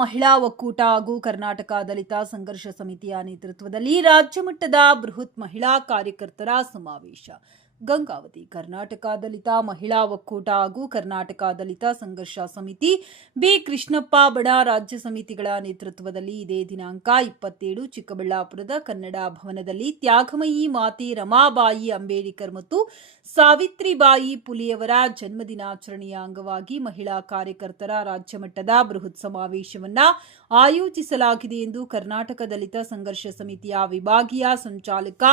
ಮಹಿಳಾ ಒಕ್ಕೂಟ ಹಾಗೂ ಕರ್ನಾಟಕ ದಲಿತ ಸಂಘರ್ಷ ಸಮಿತಿಯ ನೇತೃತ್ವದಲ್ಲಿ ರಾಜ್ಯ ಮಟ್ಟದ ಬೃಹತ್ ಮಹಿಳಾ ಕಾರ್ಯಕರ್ತರ ಸಮಾವೇಶ. ಗಂಗಾವತಿ ಕರ್ನಾಟಕ ದಲಿತ ಮಹಿಳಾ ಒಕ್ಕೂಟ ಹಾಗೂ ಕರ್ನಾಟಕ ದಲಿತ ಸಂಘರ್ಷ ಸಮಿತಿ ಬಿ ಕೃಷ್ಣಪ್ಪ ಬಣ ರಾಜ್ಯ ಸಮಿತಿಗಳ ನೇತೃತ್ವದಲ್ಲಿ ಇದೇ ದಿನಾಂಕ 27 ಚಿಕ್ಕಬಳ್ಳಾಪುರದ ಕನ್ನಡ ಭವನದಲ್ಲಿ ತ್ಯಾಗಮಯಿ ಮಾತೆ ರಮಾಬಾಯಿ ಅಂಬೇಡ್ಕರ್ ಮತ್ತು ಸಾವಿತ್ರಿಬಾಯಿ ಪುಲಿಯವರ ಜನ್ಮದಿನಾಚರಣೆಯ ಅಂಗವಾಗಿ ಮಹಿಳಾ ಕಾರ್ಯಕರ್ತರ ರಾಜ್ಯ ಮಟ್ಟದ ಬೃಹತ್ ಸಮಾವೇಶವನ್ನು ಆಯೋಜಿಸಲಾಗಿದೆ ಎಂದು ಕರ್ನಾಟಕ ದಲಿತ ಸಂಘರ್ಷ ಸಮಿತಿಯ ವಿಭಾಗೀಯ ಸಂಚಾಲಕ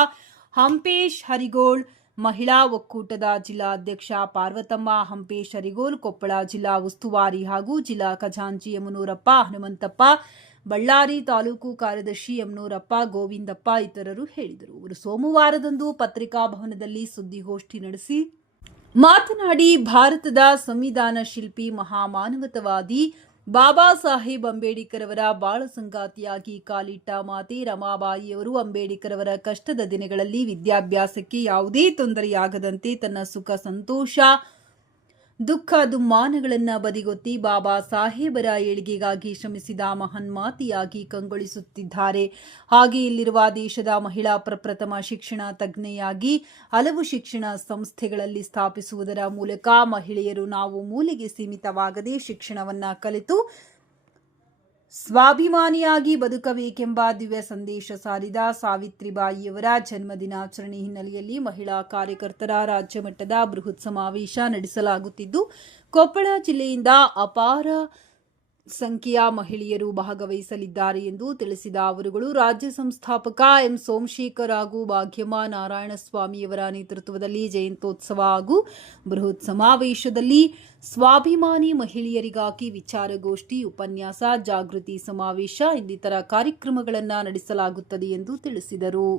ಹಂಪೇಶ್ ಹರಿಗೋಳ್, ಮಹಿಳಾ ಒಕ್ಕೂಟದ ಜಿಲ್ಲಾಧ್ಯಕ್ಷ ಪಾರ್ವತಮ್ಮ ಹಂಪೇಶ್ ಹರಿಗೋಳ್, ಕೊಪ್ಪಳ ಜಿಲ್ಲಾ ಉಸ್ತುವಾರಿ ಹಾಗೂ ಜಿಲ್ಲಾ ಖಜಾಂಚಿ ಯಮನೂರಪ್ಪ ಹನುಮಂತಪ್ಪ, ಬಳ್ಳಾರಿ ತಾಲೂಕು ಕಾರ್ಯದರ್ಶಿ ಯಮನೂರಪ್ಪ ಗೋವಿಂದಪ್ಪ ಇತರರು ಹೇಳಿದರು. ಅವರು ಸೋಮವಾರದಂದು ಪತ್ರಿಕಾ ಭವನದಲ್ಲಿ ಸುದ್ದಿಗೋಷ್ಠಿ ನಡೆಸಿ ಮಾತನಾಡಿ, ಭಾರತದ ಸಂವಿಧಾನ ಶಿಲ್ಪಿ ಮಹಾಮಾನವತಾವಾದಿ ಬಾಬಾ ಸಾಹೇಬ್ ಅಂಬೇಡ್ಕರ್ ಅವರ ಬಾಳ ಸಂಗಾತಿಯಾಗಿ ಕಾಲಿಟ್ಟ ಮಾತೆ ರಮಾಬಾಯಿಯವರು ಅಂಬೇಡ್ಕರ್ ಅವರ ಕಷ್ಟದ ದಿನಗಳಲ್ಲಿ ವಿದ್ಯಾಭ್ಯಾಸಕ್ಕೆ ಯಾವುದೇ ತೊಂದರೆಯಾಗದಂತೆ ತನ್ನ ಸುಖ ಸಂತೋಷ ದುಃಖ ದುಮ್ಮಾನಗಳನ್ನು ಬದಿಗೊತ್ತಿ ಬಾಬಾ ಸಾಹೇಬರ ಏಳಿಗೆಗಾಗಿ ಶ್ರಮಿಸಿದ ಮಹನ್ಮಾತೆಯಾಗಿ ಕಂಗೊಳಿಸುತ್ತಿದ್ದಾರೆ. ಹಾಗೆ ಇಲ್ಲಿರುವ ದೇಶದ ಮಹಿಳಾ ಪ್ರಪ್ರಥಮ ಶಿಕ್ಷಣ ತಜ್ಞೆಯಾಗಿ ಹಲವು ಶಿಕ್ಷಣ ಸಂಸ್ಥೆಗಳಲ್ಲಿ ಸ್ಥಾಪಿಸುವುದರ ಮೂಲಕ ಮಹಿಳೆಯರು ನಾವು ಮೂಲೆಗೆ ಸೀಮಿತವಾಗದೆ ಶಿಕ್ಷಣವನ್ನು ಕಲಿತು ಸ್ವಾಭಿಮಾನಿಯಾಗಿ ಬದುಕಬೇಕೆಂಬ ದಿವ್ಯ ಸಂದೇಶ ಸಾರಿದ ಸಾವಿತ್ರಿಬಾಯಿಯವರ ಜನ್ಮದಿನಾಚರಣೆ ಹಿನ್ನೆಲೆಯಲ್ಲಿ ಮಹಿಳಾ ಕಾರ್ಯಕರ್ತರ ರಾಜ್ಯ ಮಟ್ಟದ ಬೃಹತ್ ಸಮಾವೇಶ ನಡೆಸಲಾಗುತ್ತಿದ್ದು, ಕೊಪ್ಪಳ ಜಿಲ್ಲೆಯಿಂದ ಅಪಾರ ಸಂಖ್ಯೆಯ ಮಹಿಳೆಯರು ಭಾಗವಹಿಸಲಿದ್ದಾರೆ ಎಂದು ತಿಳಿಸಿದ ಅವರುಗಳು ರಾಜ್ಯ ಸಂಸ್ಥಾಪಕ ಎಂ ಸೋಮಶೇಖರ್ ಹಾಗೂ ಭಾಗ್ಯಮ್ಮ ನಾರಾಯಣಸ್ವಾಮಿಯವರ ನೇತೃತ್ವದಲ್ಲಿ ಜಯಂತ್ಯೋತ್ಸವ ಹಾಗೂ ಬೃಹತ್ ಸಮಾವೇಶದಲ್ಲಿ ಸ್ವಾಭಿಮಾನಿ ಮಹಿಳೆಯರಿಗಾಗಿ ವಿಚಾರಗೋಷ್ಠಿ, ಉಪನ್ಯಾಸ, ಜಾಗೃತಿ ಸಮಾವೇಶ ಇನ್ನಿತರ ಕಾರ್ಯಕ್ರಮಗಳನ್ನು ನಡೆಸಲಾಗುತ್ತದೆ ಎಂದು ತಿಳಿಸಿದರು.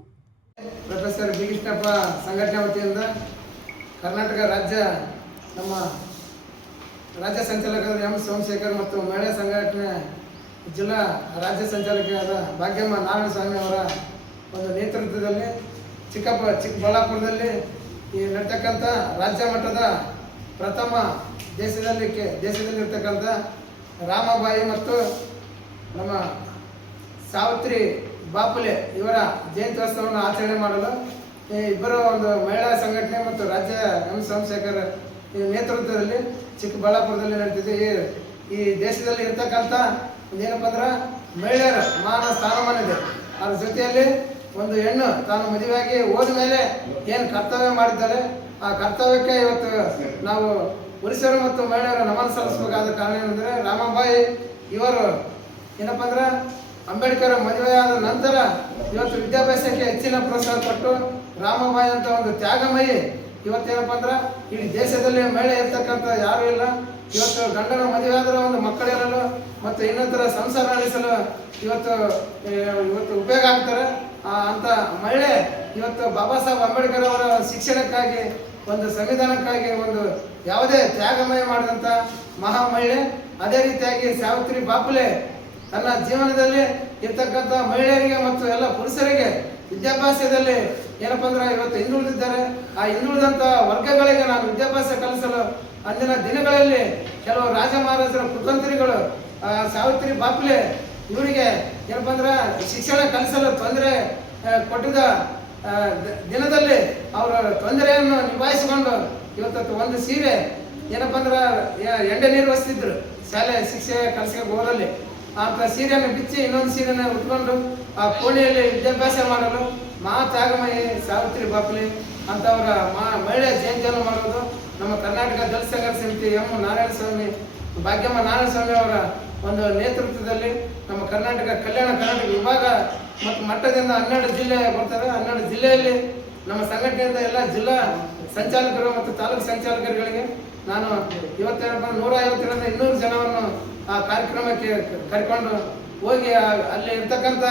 ಪ್ರೊಫೆಸರ್ ಬಿ ಕೃಷ್ಣಪ್ಪ ಸಂಘಟನೆ ವತಿಯಿಂದ ಕರ್ನಾಟಕ ರಾಜ್ಯ ನಮ್ಮ ರಾಜ್ಯ ಸಂಚಾಲಕರು ಎಂ ಸೋಮಶೇಖರ್ ಮತ್ತು ಮಹಿಳಾ ಸಂಘಟನೆ ಜಿಲ್ಲಾ ರಾಜ್ಯ ಸಂಚಾಲಕಿಯಾದ ಭಾಗ್ಯಮ್ಮ ನಾರಾಯಣಸ್ವಾಮಿ ಅವರ ಒಂದು ನೇತೃತ್ವದಲ್ಲಿ ಚಿಕ್ಕಬಳ್ಳಾಪುರದಲ್ಲಿ ಈ ನಡ್ತಕ್ಕಂಥ ರಾಜ್ಯ ಮಟ್ಟದ ಪ್ರಥಮ ದೇಶದಲ್ಲಿರ್ತಕ್ಕಂಥ ರಾಮಬಾಯಿ ಮತ್ತು ನಮ್ಮ ಸಾವಿತ್ರಿ ಬಾಪುಲೆ ಇವರ ಜಯಂತ್ಯೋತ್ಸವವನ್ನು ಆಚರಣೆ ಮಾಡಲು ಇಬ್ಬರು ಒಂದು ಮಹಿಳಾ ಸಂಘಟನೆ ಮತ್ತು ರಾಜ್ಯ ಎಂ ಸೋಮಶೇಖರ್ ಈ ನೇತೃತ್ವದಲ್ಲಿ ಚಿಕ್ಕಬಳ್ಳಾಪುರದಲ್ಲಿ ನಡೀತಿದೆ. ಈ ದೇಶದಲ್ಲಿ ಇರ್ತಕ್ಕಂಥ ಏನಪ್ಪ ಅಂದ್ರೆ ಮಹಿಳೆಯರ ಮಾನ ಸ್ಥಾನಮಾನ ಇದೆ. ಅದ್ರ ಜೊತೆಯಲ್ಲಿ ಒಂದು ಹೆಣ್ಣು ತಾನು ಮದುವೆಯಾಗಿ ಹೋದ ಮೇಲೆ ಏನು ಕರ್ತವ್ಯ ಮಾಡಿದ್ದಾರೆ ಆ ಕರ್ತವ್ಯಕ್ಕೆ ಇವತ್ತು ನಾವು ಪುರುಷರು ಮತ್ತು ಮಹಿಳೆಯರು ನಮನ ಸಲ್ಲಿಸಬೇಕಾದ ಕಾರಣ ಏನಂದರೆ ರಾಮಬಾಯಿ ಇವರು ಏನಪ್ಪ ಅಂದ್ರೆ ಅಂಬೇಡ್ಕರ್ ಮದುವೆಯಾದ ನಂತರ ಇವತ್ತು ವಿದ್ಯಾಭ್ಯಾಸಕ್ಕೆ ಹೆಚ್ಚಿನ ಪ್ರೋತ್ಸಾಹ ಕೊಟ್ಟು ರಾಮಬಾಯಿ ಅಂತ ಒಂದು ತ್ಯಾಗಮಯಿ ಇವತ್ತೇನಪ್ಪ ಅಂದ್ರೆ ಇಡೀ ದೇಶದಲ್ಲಿ ಮಹಿಳೆ ಇರ್ತಕ್ಕಂಥ ಯಾರು ಇಲ್ಲ. ಇವತ್ತು ಗಂಡನ ಮದುವೆ ಆದ್ರೆ ಒಂದು ಮಕ್ಕಳಿರಲು ಮತ್ತು ಇನ್ನೊಂದರ ಸಂಸಾರ ನಡೆಸಲು ಇವತ್ತು ಉಪಯೋಗ ಆಗ್ತಾರೆ. ಅಂತ ಮಹಿಳೆ ಇವತ್ತು ಬಾಬಾ ಸಾಹೇಬ್ ಅಂಬೇಡ್ಕರ್ ಅವರ ಶಿಕ್ಷಣಕ್ಕಾಗಿ ಒಂದು ಸಂವಿಧಾನಕ್ಕಾಗಿ ಒಂದು ಯಾವುದೇ ತ್ಯಾಗಮಯ ಮಾಡಿದಂಥ ಮಹಾ ಮಹಿಳೆ. ಅದೇ ರೀತಿಯಾಗಿ ಸಾವಿತ್ರಿ ಬಾಪುಲೆ ತನ್ನ ಜೀವನದಲ್ಲಿ ಇರ್ತಕ್ಕಂಥ ಮಹಿಳೆಯರಿಗೆ ಮತ್ತು ಎಲ್ಲ ಪುರುಷರಿಗೆ ವಿದ್ಯಾಭ್ಯಾಸದಲ್ಲಿ ಏನಪ್ಪ ಅಂದ್ರೆ ಇವತ್ತು ಹಿಂದುಳಿದಿದ್ದಾರೆ. ಆ ಹಿಂದುಳಿದಂಥ ವರ್ಗಗಳಿಗೆ ನಾನು ವಿದ್ಯಾಭ್ಯಾಸ ಕಲಿಸಲು ಅಂದಿನ ದಿನಗಳಲ್ಲಿ ಕೆಲವು ರಾಜ ಮಹಾರಾಜರ ಕುತಂತ್ರಿಗಳು ಸಾವಿತ್ರಿ ಬಾಪುಲೆ ಇವರಿಗೆ ಏನಪ್ಪ ಅಂದ್ರೆ ಶಿಕ್ಷಣ ಕಲಿಸಲು ತೊಂದರೆ ಕೊಟ್ಟಿದ್ದ ದಿನದಲ್ಲಿ ಅವರ ತೊಂದರೆಯನ್ನು ನಿಭಾಯಿಸಿಕೊಂಡು ಇವತ್ತು ಒಂದು ಸೀರೆ ಏನಪ್ಪ ಅಂದ್ರೆ ಎಂಡೆ ನಿರ್ವಹಿಸ್ತಿದ್ರು ಶಾಲೆ ಶಿಕ್ಷೆ ಕಲಿಸಕ್ಕೆ ಹೋದಲ್ಲಿ. ಆ ಸೀರೆಯನ್ನು ಬಿಚ್ಚಿ ಇನ್ನೊಂದು ಸೀರೆಯನ್ನು ಉಟ್ಕೊಂಡು ಆ ಕೋಣೆಯಲ್ಲಿ ವಿದ್ಯಾಭ್ಯಾಸ ಮಾಡಲು ತ್ಯಾಗಮಯಿ ಸಾವಿತ್ರಿ ಬಾಪುಲೆ ಅಂತವರ ಮಹಿಳೆಯ ಜಯಂತಿಯನ್ನು ಮಾಡೋದು ನಮ್ಮ ಕರ್ನಾಟಕ ದಲಿತ ಸಂಘರ್ಷ ಸಮಿತಿ ಎಂ ನಾರಾಯಣಸ್ವಾಮಿ, ಭಾಗ್ಯಮ್ಮ ನಾರಾಯಣಸ್ವಾಮಿ ಅವರ ಒಂದು ನೇತೃತ್ವದಲ್ಲಿ ನಮ್ಮ ಕಲ್ಯಾಣ ಕರ್ನಾಟಕ ವಿಭಾಗ ಮತ್ತು ಮಟ್ಟದಿಂದ 12 ಜಿಲ್ಲೆ ಬರ್ತವೆ. 12 ಜಿಲ್ಲೆಯಲ್ಲಿ ನಮ್ಮ ಸಂಘಟನೆಯಿಂದ ಎಲ್ಲ ಜಿಲ್ಲಾ ಸಂಚಾಲಕರು ಮತ್ತು ತಾಲೂಕು ಸಂಚಾಲಕರುಗಳಿಗೆ ನಾನು ಇವತ್ತೇನಪ್ಪ 150ರಿಂದ 200 ಜನವನ್ನು ಆ ಕಾರ್ಯಕ್ರಮಕ್ಕೆ ಕರ್ಕೊಂಡು ಹೋಗಿ ಅಲ್ಲಿ ಇರ್ತಕ್ಕಂಥ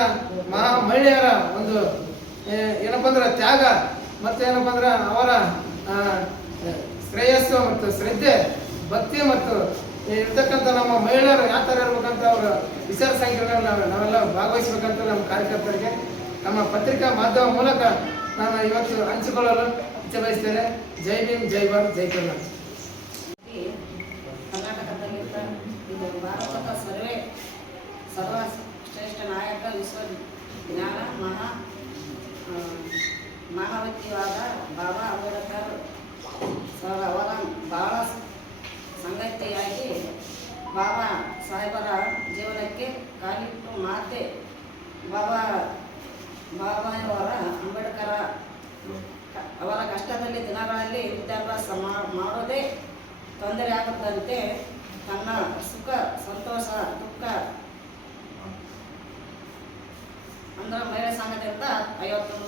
ಮಹಿಳೆಯರ ಒಂದು ಏನಪ್ಪ ಅಂದ್ರೆ ತ್ಯಾಗ ಮತ್ತು ಏನಪ್ಪ ಅಂದ್ರೆ ಅವರ ಶ್ರೇಯಸ್ಸು ಮತ್ತು ಶ್ರದ್ಧೆ ಭಕ್ತಿ ಮತ್ತು ಇರ್ತಕ್ಕಂಥ ನಮ್ಮ ಮಹಿಳೆಯರು ಯಾವ ಥರ ಇರ್ಬೇಕಂತ ಅವರ ವಿಚಾರ ಸಂಕಿರಣವನ್ನು ನಾವೆಲ್ಲ ಭಾಗವಹಿಸಬೇಕಂತ ನಮ್ಮ ಕಾರ್ಯಕರ್ತರಿಗೆ ನಮ್ಮ ಪತ್ರಿಕಾ ಮಾಧ್ಯಮ ಮೂಲಕ ನಾನು ಇವತ್ತು ಹಂಚಿಕೊಳ್ಳಲು ಇಚ್ಛೆ ಬಯಸ್ತೇನೆ. ಜೈ ಭೀಮ್, ಜೈ ಭಾರತ್, ಜೈ ಕರ್ನಾಟಕ. ಕರ್ನಾಟಕದಾಗಿರ್ತ ಇದು ಭಾರತದ ಸರ್ವೆ ಮಾನವತೆಯಾದ ಬಾಬಾ ಅಂಬೇಡ್ಕರ್ ಸರ್ ಅವರ ಭಾಳ ಸಂಗತಿಯಾಗಿ ಬಾಬಾ ಸಾಹೇಬರ ಜೀವನಕ್ಕೆ ಕಾಲಿಟ್ಟು ಮಾತೆ ಬಾಬಾಯವರ ಅಂಬೇಡ್ಕರ ಅವರ ಕಷ್ಟದಲ್ಲಿ ದಿನಗಳಲ್ಲಿ ವಿದ್ಯಾಭ್ಯಾಸ ಮಾಡೋದೇ ತೊಂದರೆ ಆಗದಂತೆ ತನ್ನ ಸುಖ ಸಂತೋಷ ದುಃಖ ಅಂದ್ರೆ ಮಹಿಳೆ ಸಂಘದಿಂದ 51